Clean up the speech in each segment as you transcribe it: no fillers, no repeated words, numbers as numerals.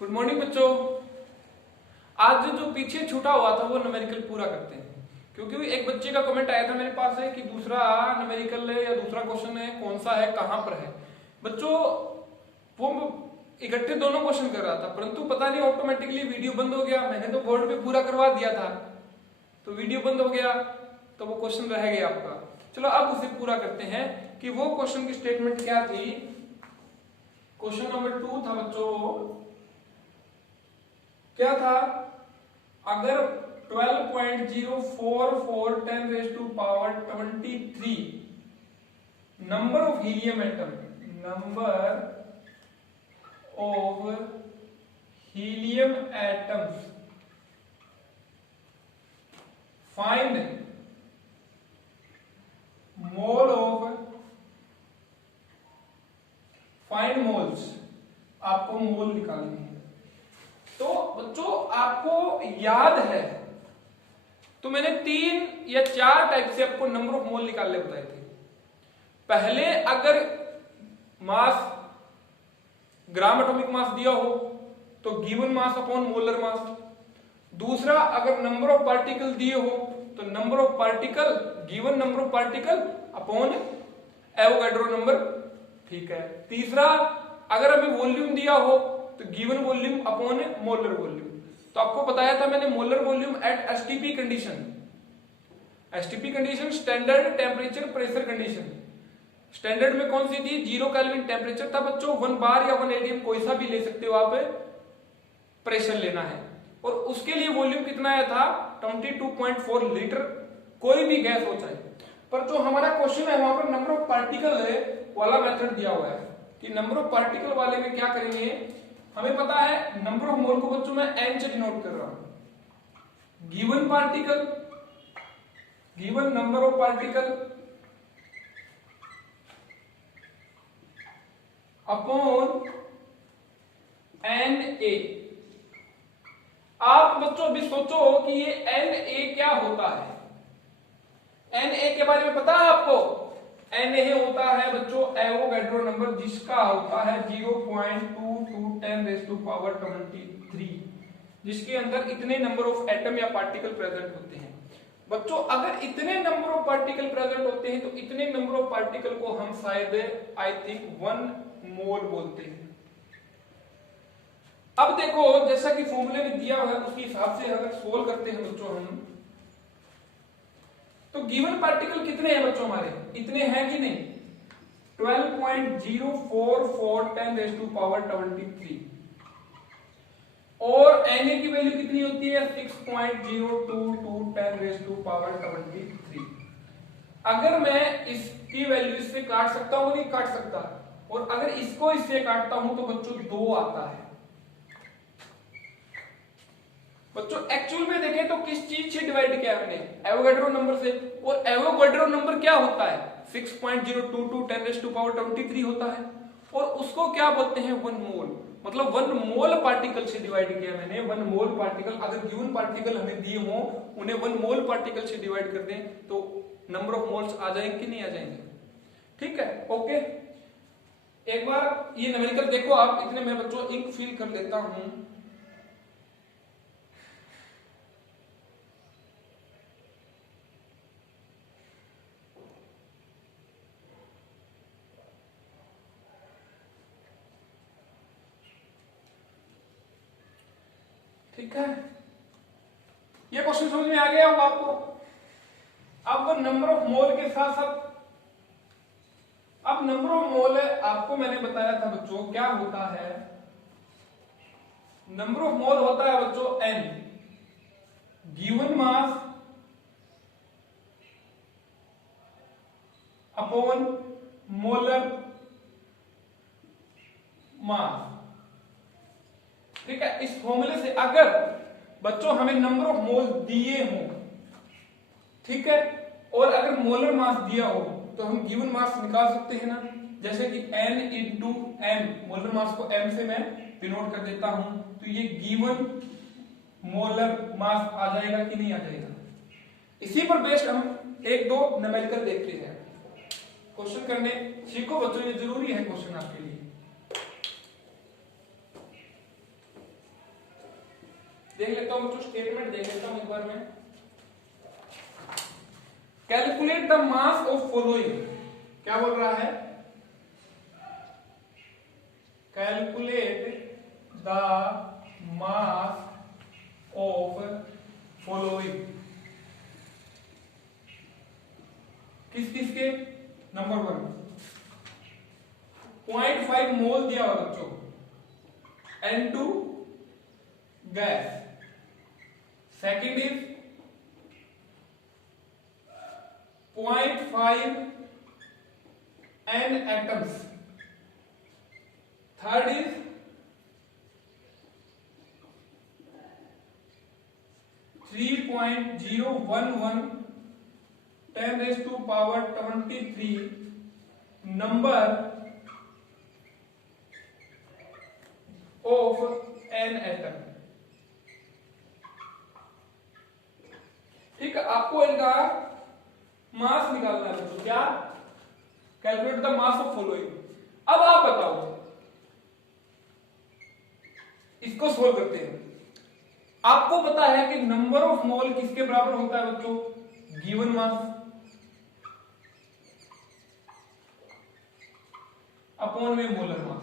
Good morning बच्चों। आज जो पीछे छूटा हुआ था वो न्यूमेरिकल पूरा करते हैं, क्योंकि एक बच्चे का कमेंट आया था मेरे पास है कि दूसरा न्यूमेरिकल है या दूसरा क्वेश्चन है, कौन सा है, कहां पर है। बच्चों वो इकट्ठे दोनों क्वेश्चन कर रहा था, परंतु पता नहीं ऑटोमेटिकली वीडियो बंद हो गया। मैंने तो बोर्ड पे पूरा करवा दिया था, तो वीडियो बंद हो गया तो वो क्वेश्चन रह गया आपका। चलो अब उसे पूरा करते हैं कि वो क्वेश्चन की स्टेटमेंट क्या थी। क्वेश्चन नंबर 2 था बच्चों, क्या था? अगर 12.044 10 raised to power 23 number of helium atom atoms find moles, आपको मोल निकालनी है। तो बच्चों आपको याद है तो मैंने 3 या 4 टाइप से आपको नंबर ऑफ मोल निकालने बताए थे। पहले अगर मास ग्राम एटॉमिक मास दिया हो तो given mass upon molar mass. दूसरा अगर नंबर ऑफ पार्टिकल दिए हो तो number of particle given number of particle upon Avogadro number, ठीक है। तीसरा अगर हमें वॉल्यूम दिया हो तो given volume upon molar volume. तो आपको बताया था मैंने molar volume at STP condition. STP condition standard temperature pressure condition. Standard में कौन सी थी? 0 केल्विन टेम्परेचर था बच्चों। 1 बार या 1 एटीएम कोई सा भी ले सकते हो आप, प्रेशर लेना है। और उसके लिए वॉल्यूम कितना आया था? 22.4 लीटर, कोई भी गैस हो चाहे। पर जो हमारा क्वेश्चन है वहां पर नंबर ऑफ पार्टिकल वाला मेथड दिया हुआ है कि नंबर ऑफ पार्टिकल वाले में क्या करेंगे। हमें पता है नंबर ऑफ मोल को बच्चों मैं n से डिनोट कर रहा हूं। Given particle, given number of particle upon Na। आप बच्चों अभी सोचो कि ये Na क्या होता है। Na के बारे में पता है आपको? Na होता है बच्चों एवोगैड्रो नंबर, जिसका होता है 0.22 10 raised to power 23, जिसके अंदर इतने नंबर ऑफ एटम या पार्टिकल प्रेजेंट होते हैं। बच्चों अगर इतने नंबर ऑफ पार्टिकल प्रेजेंट होते हैं तो इतने नंबर ऑफ पार्टिकल को हम शायद आई थिंक 1 मोल बोलते हैं। अब देखो जैसा कि फॉर्मूले में दिया हुआ है उसके हिसाब से अगर सोल्व करते हैं बच्चों हम, तो गिवन पार्टिकल कितने हैं बच्चों हमारे? इतने हैं कि नहीं? 12.044 10 raised to power 23। और Na की वैल्यू कितनी होती है? 6.022 10 raised to power 23। अगर मैं इसकी वैल्यू इससे काट सकता हूं? नहीं काट सकता। और अगर इसको इससे काटता हूं तो बच्चों 2 आता है। बच्चों एक्चुअल में देखें तो किस चीज से डिवाइड किया हमने? एवोगैड्रो नंबर से। और एवोगैड्रो नंबर क्या होता है? 6.022 10 raised to power 23 होता है। और उसको क्या बोलते हैं? 1 मोल। मतलब 1 मोल पार्टिकल से डिवाइड किया मैंने। 1 मोल पार्टिकल, अगर गिवन पार्टिकल हमें दिए हो उन्हें 1 मोल पार्टिकल से डिवाइड कर दें तो नंबर ऑफ मोल्स आ जाएंगे कि नहीं आ जाएंगे? ठीक है, ओके। एक बार ये न्यूमेरिकल देखो आप। इतने में बच्चों इंक फिल कर लेता हूं। ठीक है, ये क्वेश्चन समझ में आ गया होगा आपको। अब नंबर ऑफ मोल के साथ साथ अब नंबर ऑफ मोल आपको मैंने बताया था बच्चों क्या होता है। नंबर ऑफ मोल होता है बच्चों n, given mass upon molar mass. ठीक है, इस फॉर्मूले से अगर बच्चों हमें नंबर ऑफ मोल दिए हो, ठीक है, और अगर मोलर मास दिया हो तो हम गिवन मास निकाल सकते हैं ना। जैसे कि n into m, molar mass को m से मैं डिनोट कर देता हूं, तो ये गिवन मोलर मास आ जाएगा कि नहीं आ जाएगा? इसी पर बेस्ड हम 1-2 न्यूमेरिकल देखते हैं। क्वेश्चन करने सीखो बच्चों, ये जरूरी है क्वेश्चन आपके लिए। देख लेता हूं बच्चों, स्टेटमेंट देख लेता हूं एक बार मैं। Calculate the mass of following, क्या बोल रहा है? Calculate the mass of following, किस किस के? नंबर 1 0.5 मोल दिया हुआ बच्चों N2 gas. Second is 0.5 N atoms. Third is 3.011 10⁻23 number of an atom. ठीक है, आपको इनका मास निकालना है बच्चों। क्या? Calculate the mass of following. अब आप बताओ, इसको सोल्व करते हैं। आपको पता है कि नंबर ऑफ मोल किसके बराबर होता है बच्चों? गिवन मास अपॉन में मोलर मास।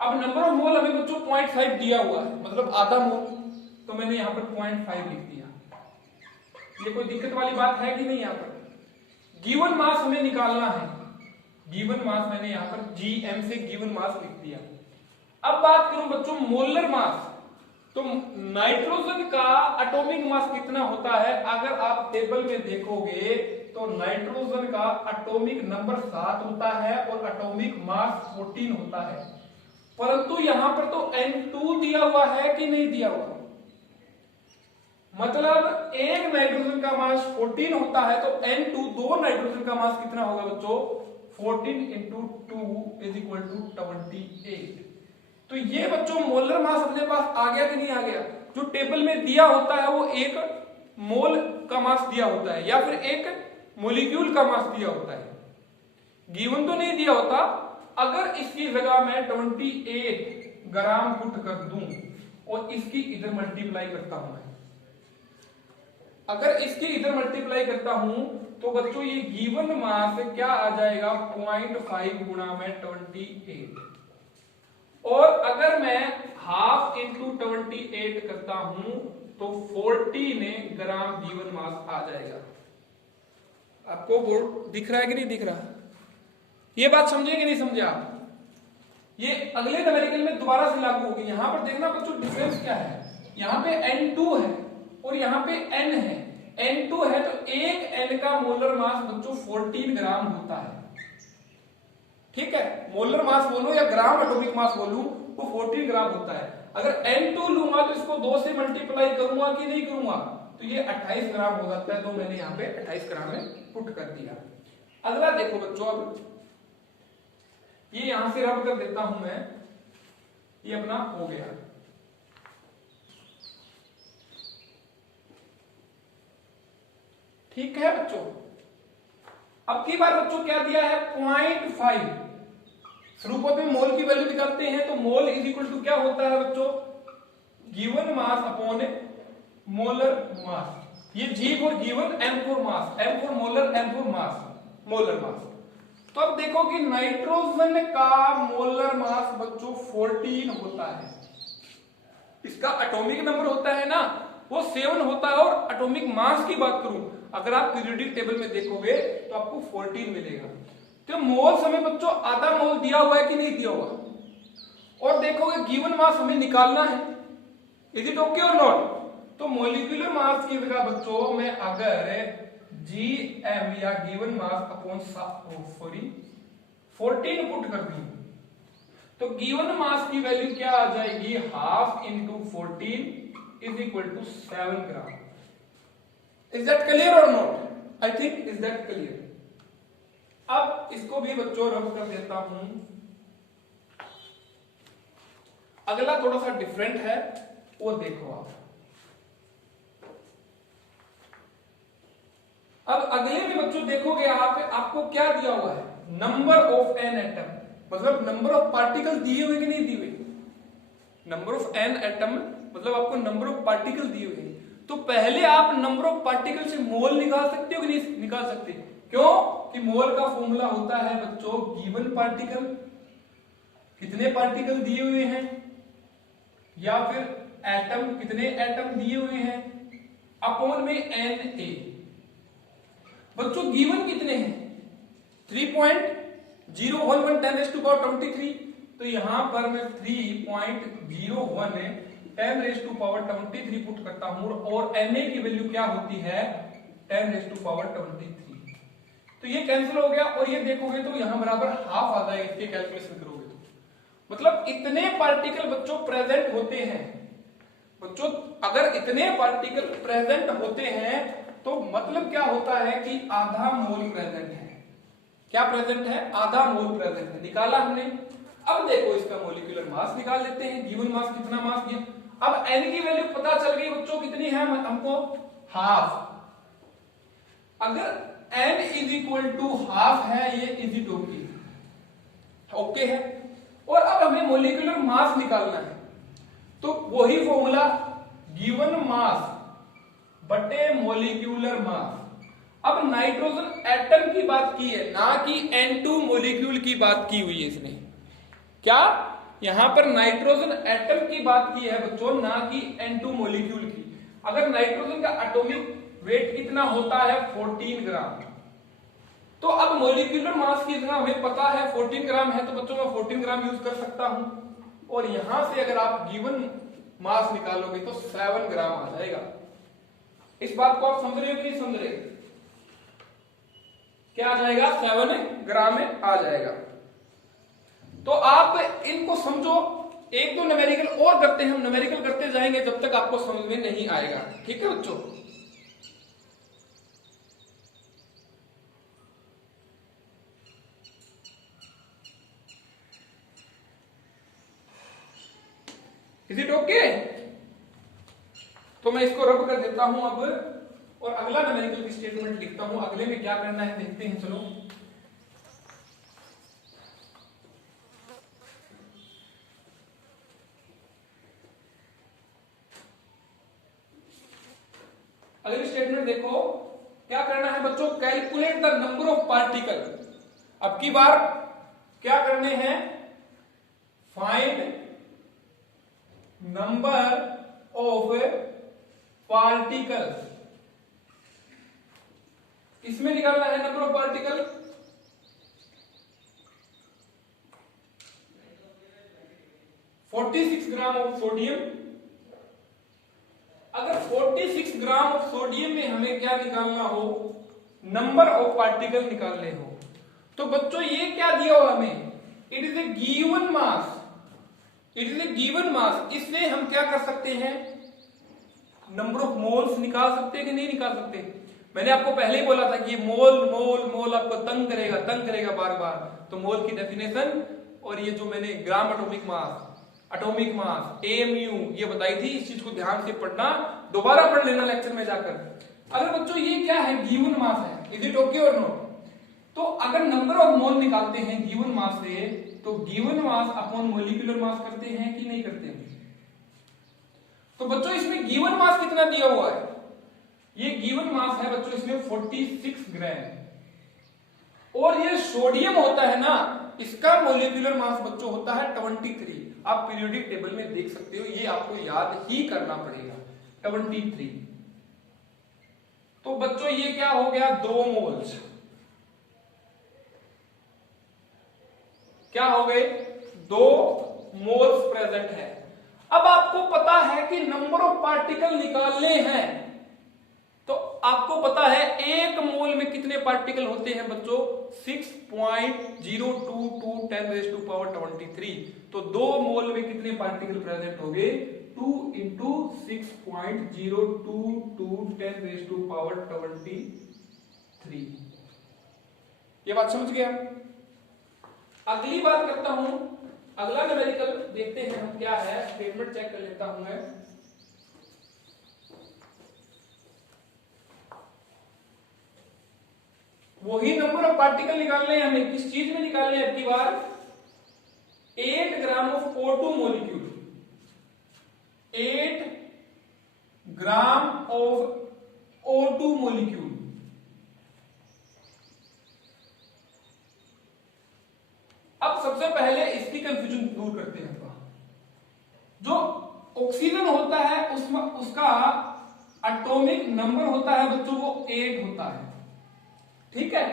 अब नंबर ऑफ मोल हमें बच्चों 0.5 दिया हुआ है, मतलब आधा मोल, तो मैंने यहां पर 0.5 लिख दिया। ये कोई दिक्कत वाली बात है कि नहीं? यहां पर गिवन मास हमें निकालना है, गिवन मास मैंने यहां पर GM से गिवन मास लिख दिया। अब बात करूं बच्चों मोलर मास, तो नाइट्रोजन का एटॉमिक मास कितना होता है? अगर आप टेबल में देखोगे तो नाइट्रोजन का एटॉमिक नंबर 7 होता है और एटॉमिक मास 14 होता है, परंतु यहां पर तो N2 दिया हुआ है कि नहीं दिया हुआ? मतलब एक नाइट्रोजन का मास 14 होता है, तो N2 दो नाइट्रोजन का मास कितना होगा बच्चों? 14 × 2 = 28। तो ये बच्चों मोलर मास अपने पास आ गया कि नहीं आ गया? जो टेबल में दिया होता है वो एक मोल का मास दिया होता है या फिर एक मॉलिक्यूल का मास दिया होता है, गिवन तो नहीं दिया होता। अगर इसकी जगह मैं 28 ग्राम पुट कर दूं और इसकी इधर मल्टीप्लाई करता हूं मैं, अगर इसकी इधर मल्टीप्लाई करता हूं तो बच्चों ये गिवन मास क्या आ जाएगा? 0.5 गुणा में 28, और अगर मैं हाफ इंटू 28 करता हूं तो 14 ग्राम गिवन मास आ जाएगा। आपको बोर्ड दिख रहा है कि नहीं दिख रहा? ये बात समझे कि नहीं समझे आप? ये अगले न्यूमेरिकल में दोबारा से लागू होगी। यहां पर देखना बच्चों डिफरेंस क्या है। यहां पे N2 है और यहां पे N है। N2 है तो एक N का मोलर मास बच्चों 14 ग्राम होता है। ठीक है, मोलर मास बोलूं या ग्राम एटॉमिक मास बोलूं, वो 14 ग्राम होता है। अगर N2 लूंगा तो इसको 2 से मल्टीप्लाई करूंगा कि नहीं करूंगा, तो ये 28 ग्राम हो जाता है। तो मैंने यहां पे 28 ग्राम में पुट कर दिया। अगला देखो बच्चों, अब ये यहां से रब कर देता हूं मैं, ये अपना हो गया। ठीक है बच्चों, अब की बार बच्चों क्या दिया है? 0.5। स्वरूपों में मोल की वैल्यू निकालते हैं तो मोल इज इक्वल टू क्या होता है बच्चों? Given mass upon molar mass. ये G for given, M for mass, M for molar, M for mass, molar mass. तो अब देखो कि नाइट्रोजन का मोलर मास बच्चों 14 होता है। इसका एटॉमिक नंबर होता है ना वो 7 होता है, और एटॉमिक मास की बात करूं, अगर आप पीरियोडिक टेबल में देखोगे तो आपको 14 मिलेगा। तो मोल हमें बच्चों आधा मोल दिया हुआ है कि नहीं दिया हुआ? और देखोगे गिवन मास हमें निकालना है, इज इट ओके और नॉट? तो मॉलिक्यूलर मास की जगह बच्चों मैं अगर GM या गिवन मास अपॉन 14 पुट कर दूं तो गिवन मास की वैल्यू क्या आ जाएगी? Half into 14 is equal to 7 gram. Is that clear और not? I think is that clear. अब इसको भी बच्चों रब कर देता हूं। अगला थोड़ा सा डिफरेंट है, वो देखो आप। अब अगले में बच्चों देखोगे आप, आपको क्या दिया हुआ है? नंबर ऑफ एन एटम, मतलब नंबर ऑफ पार्टिकल दिए हुए कि नहीं दिए हुए? नंबर ऑफ एन एटम मतलब आपको नंबर ऑफ पार्टिकल दिए हुए हैं, तो पहले आप नंबर ऑफ पार्टिकल से मोल निकाल सकते हो कि नहीं निकाल सकते? क्यों कि मोल का फॉर्मूला होता है बच्चों गिवन पार्टिकल, कितने पार्टिकल दिए हुए हैं, या फिर एटम कितने एटम दिए हुए हैं, अपॉन में एन ए। बच्चों गिवन कितने हैं? 3.011 10⁻23, तो यहां पर मैं 3.01 10⁻23 पुट करता हूं और Na की वैल्यू क्या होती है 10⁻23। तो ये कैंसिल हो गया और ये देखोगे तो यहां बराबर हाफ आ जाएगा इसके कैलकुलेशन करोगे तो। मतलब इतने पार्टिकल बच्चों प्रेजेंट होते हैं। बच्चों अगर इतने पार्टिकल प्रेजेंट होते हैं तो मतलब क्या होता है कि आधा मोल प्रेजेंट है। क्या प्रेजेंट है? आधा मोल प्रेजेंट है। निकाला हमने। अब देखो इसका मोलिकुलर मास निकाल लेते हैं। गिवन मास कितना मास दिया? अब n की वैल्यू पता चल गई बच्चों कितनी है हमको, हाफ। अगर n is equal to half है, ये इजी टोकी ओके है। और अब हमें मोलिकुलर मास निकालना है, तो वही फॉर्मूला गिवन मास बटे मोलिक्यूलर मास। अब नाइट्रोजन एटम की बात की है, ना कि N2 मोलिक्यूल की बात की हुई है इसने। क्या यहां पर नाइट्रोजन एटम की बात की है बच्चों, ना कि N2 मोलिक्यूल की। अगर नाइट्रोजन का एटॉमिक वेट कितना होता है 14 ग्राम, तो अब मोलिक्यूलर मास की जगह हमें पता है 14 ग्राम है, तो बच्चों मैं 14 ग्राम यूज कर सकता हूं। और यहां से अगर आप गिवन मास निकालोगे तो 7 ग्राम आ जाएगा। इस बात को आप समझ रहे हो कि नहीं समझ रहे? क्या आ जाएगा? 7 ग्राम में आ जाएगा। तो आप इनको समझो। एक दो न्यूमेरिकल और करते हैं, हम न्यूमेरिकल करते जाएंगे जब तक आपको समझ में नहीं आएगा। ठीक है बच्चों? Is it okay? तो मैं इसको रब कर देता हूं अब, और अगला न्यूमेरिकल की स्टेटमेंट लिखता हूं। अगले में क्या करना है देखते हैं। चलो अगली स्टेटमेंट देखो, क्या करना है बच्चों? Calculate the number of particle. अब की बार क्या करने हैं? Find number of particles. इसमें निकालना है number of particle. (46 gram of sodium. अगर 46 ग्राम ऑफ सोडियम में हमें क्या निकालना हो? नंबर ऑफ पार्टिकल निकालने हो। तो बच्चों ये क्या दिया हो हमें? It is a given mass. It is a given mass. इससे हम क्या कर सकते हैं? नंबर ऑफ मोल्स निकाल सकते हैं कि नहीं निकाल सकते? मैंने आपको पहले ही बोला था कि मोल मोल मोल आपको तंग करेगा बार बार। तो मोल की डेफिनेशन और ये जो मैंने ग्राम एटॉमिक मास AMU ये बताई थी, इस चीज को ध्यान से पढ़ना, दोबारा पढ़ लेना लेक्चर में जाकर। अगर बच्चों ये क्या है? गिवन मास है। इज इट ओके और नो? तो अगर नंबर ऑफ मोल निकालते हैं गिवन मास से, तो given mass upon molecular mass करते हैं कि नहीं करते हैं? तो बच्चों इसमें गिवन मास कितना दिया हुआ है? ये गिवन मास है बच्चों इसमें 46 ग्राम। और ये सोडियम होता है ना, इसका मोलिकुलर मास बच्चों होता है 23। आप पीरियोडिक टेबल में देख सकते हो, ये आपको याद ही करना पड़ेगा 23। तो बच्चों ये क्या हो गया? 2 मोल्स। क्या हो गए? 2 मोल्स प्रेजेंट है। अब आपको पता है कि नंबर ऑफ पार्टिकल निकालने हैं, तो आपको पता है 1 मोल में कितने पार्टिकल होते हैं बच्चों? 6.022 10⁻23। तो 2 मोल में कितने पार्टिकल प्रेजेंट होंगे? 2 × 6.022 10⁻23। ये बात समझ गया? अगली बात करता हूं, अगला न्यूमेरिकल देखते हैं हम क्या है। स्टेटमेंट चेक कर लेता हूं मैं। वही नंबर ऑफ पार्टिकल निकालने हैं हमें। किस चीज में निकालने हैं? अब की बार 8 gram of O2 molecule. 8 gram of O2 molecule. अब सबसे पहले इसकी कंफ्यूजन दूर करते हैं। जो ऑक्सीजन होता है उसमें उसका एटॉमिक नंबर होता है बच्चों वो 8 होता है, ठीक है,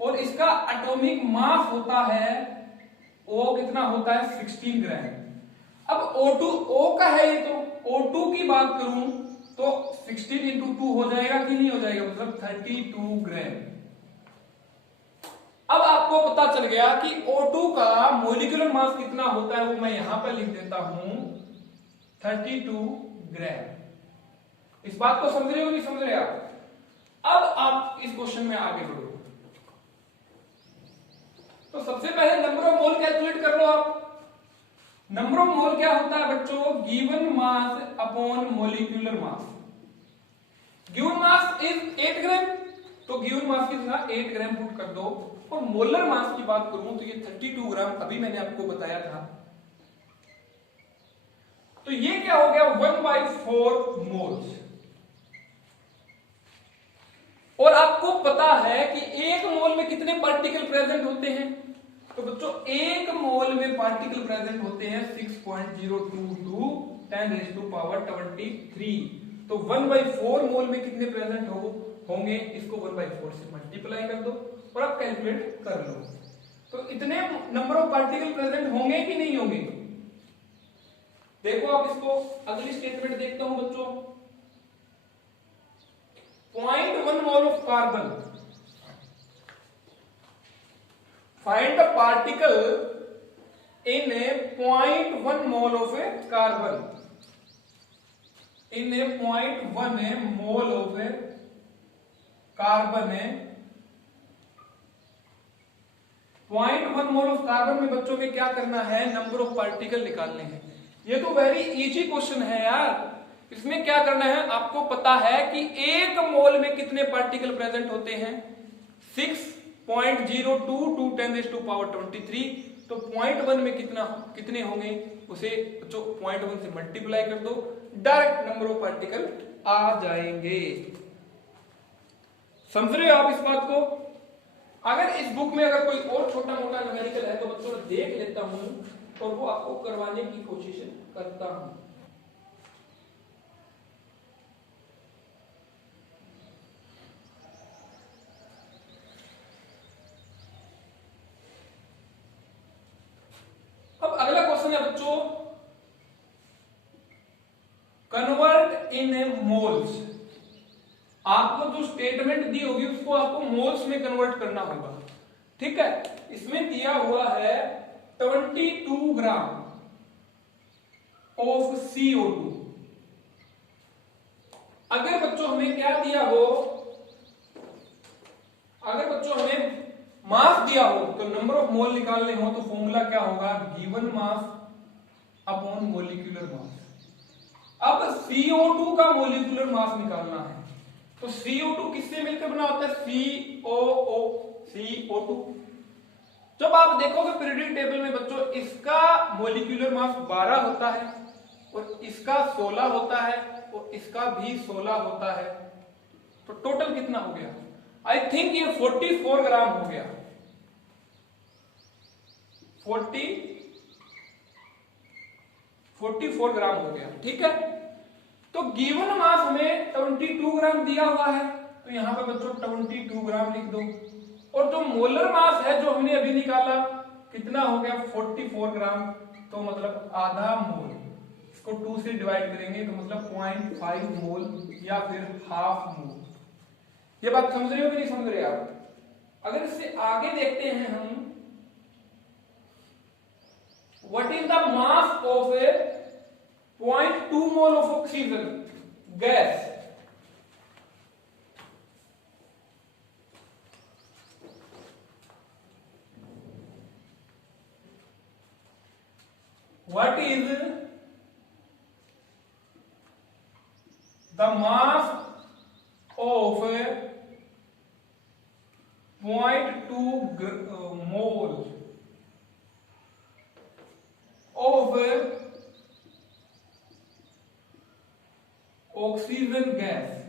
और इसका एटॉमिक मास होता है वो कितना होता है 16 ग्राम। अब O2 O का है ये, तो O2 की बात करूं तो 16 इंटू 2 हो जाएगा कि नहीं हो जाएगा, मतलब 32 ग्राम। अब आपको पता चल गया कि O2 का मोलिकुलर मास कितना होता है, वो मैं यहां पर लिख देता हूं 32 ग्राम। इस बात को समझ रहे हो नहीं समझ रहे आप? अब आप इस क्वेश्चन में आगे बढ़ो। तो सबसे पहले नंबर ऑफ मोल कैलकुलेट कर लो आप। नंबर ऑफ मोल क्या होता है बच्चों, given mass upon molecular mass. Given mass is 8 ग्राम, तो गिवन मास कितना 8 ग्राम पुट कर दो। और मोलर मास की बात करूं तो ये 32 ग्राम अभी मैंने आपको बताया था। तो ये क्या हो गया 1/4 मोल्स। और आपको पता है कि एक मोल में कितने पार्टिकल प्रेजेंट होते हैं, तो बच्चों एक मोल में पार्टिकल प्रेजेंट होते हैं 6.022 10⁻23। तो 1/4 मोल में कितने प्रेजेंट होंगे, इसको 1/4 से मल्टीप्लाई कर दो और आप कैलकुलेट कर लो। तो इतने नंबर ऑफ पार्टिकल प्रेजेंट होंगे कि नहीं होंगे। देखो आप इसको अगली स्टेटमेंट देखते हो बच्चों, 0.1 mole of carbon, find the particle in 0.1 mole of carbon, in 0.1 mole of carbon है। 0.1 मोल ऑफ कार्बन में बच्चों में क्या करना है, नंबर ऑफ पार्टिकल निकालने हैं। ये तो वेरी इजी क्वेश्चन है यार। इसमें क्या करना है, आपको पता है कि एक मोल में कितने पार्टिकल प्रेजेंट होते हैं 6.022 10⁻23। तो 0.1 में कितने होंगे, उसे जो 0.1 से मल्टीप्लाई कर दो, डायरेक्ट नंबर ऑफ पार्टिकल आ जाएंगे। समझ रहे हो आप इस बात को? अगर इस बुक में अगर कोई और छोटा मोटा न्यूमेरिकल है तो बच्चों देख लेता हूं और वो आपको करवाने की कोशिश करता हूं। अब अगला क्वेश्चन है बच्चों, कन्वर्ट इन मोल्स। आपको जो स्टेटमेंट दी होगी उसको आपको मोल्स में कन्वर्ट करना होगा, ठीक है। इसमें दिया हुआ है 22 ग्राम ऑफ CO2। अगर बच्चों हमें क्या दिया हो, अगर बच्चों हमें मास दिया हो तो नंबर ऑफ मोल निकालने हो तो फॉर्मूला क्या होगा, given mass upon molecular mass. अब CO2 का मोलिकुलर मास निकालना है, तो CO2 किससे मिलकर बना होता है, CO2। जब आप देखोगे पीरियोडिक टेबल में बच्चों, इसका मोलिकुलर मास 12 होता है और इसका 16 होता है और इसका भी 16 होता है। तो टोटल कितना हो गया, आई थिंक ये 44 ग्राम हो गया, 44 ग्राम हो गया, ठीक है। तो गिवन मास हमें 22 ग्राम दिया हुआ है, तो यहां पर बच्चों 22 ग्राम लिख दो। और जो मोलर मास है जो हमने अभी निकाला कितना हो गया 44 ग्राम, तो मतलब आधा मोल। इसको 2 से डिवाइड करेंगे तो मतलब 0.5 मोल या फिर हाफ मोल। ये बात समझ रहे हो कि नहीं समझ रहे आप? अगर इससे आगे देखते हैं हम, what is the mass of A 0.2 mole of oxygen gas. What is the mass of 0.2 mole of oxygen gas.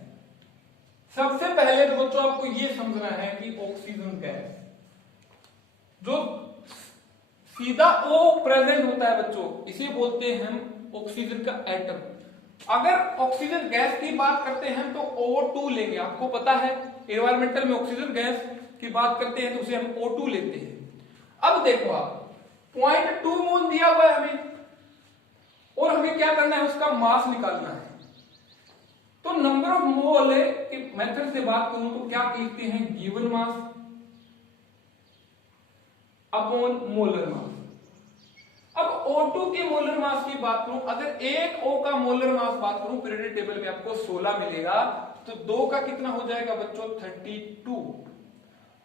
सबसे पहले तो बच्चों आपको ये समझना है कि ऑक्सीजन गैस जो सीधा O प्रेजेंट होता है बच्चों, इसे बोलते हैं हम ऑक्सीजन का एटम। अगर ऑक्सीजन गैस की बात करते हैं तो O2 लेंगे। आपको पता है एनवायरमेंटल में ऑक्सीजन गैस की बात करते हैं तो उसे हम O2 लेते हैं। अब देखो आप 0.2 मोल दिया हुआ है हमें और हमें क्या करना है, उसका मास निकालना है। तो नंबर ऑफ मोल के मेथड से बात करूं तो क्या लिखते हैं, given mass upon molar mass. अब O2 के मोलर मास की बात करूं, अगर एक O का मोलर मास बात करूं पीरियोडिक टेबल में आपको 16 मिलेगा, तो 2 का कितना हो जाएगा बच्चों 32।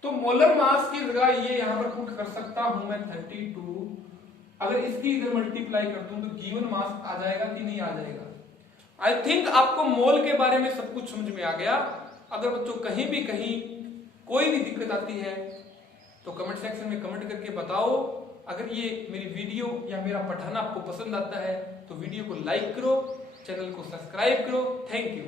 तो मोलर मास की जगह ये यहां पर पुट कर सकता हूं मैं 32। अगर इसकी इधर मल्टीप्लाई कर दूं तो गिवन मास आ जाएगा कि नहीं आ जाएगा। आई थिंक आपको मोल के बारे में सब कुछ समझ में आ गया। अगर बच्चों कहीं कोई भी दिक्कत आती है तो कमेंट सेक्शन में कमेंट करके बताओ। अगर ये मेरी वीडियो या मेरा पढ़ाना आपको पसंद आता है तो वीडियो को लाइक करो, चैनल को सब्सक्राइब करो। Thank you.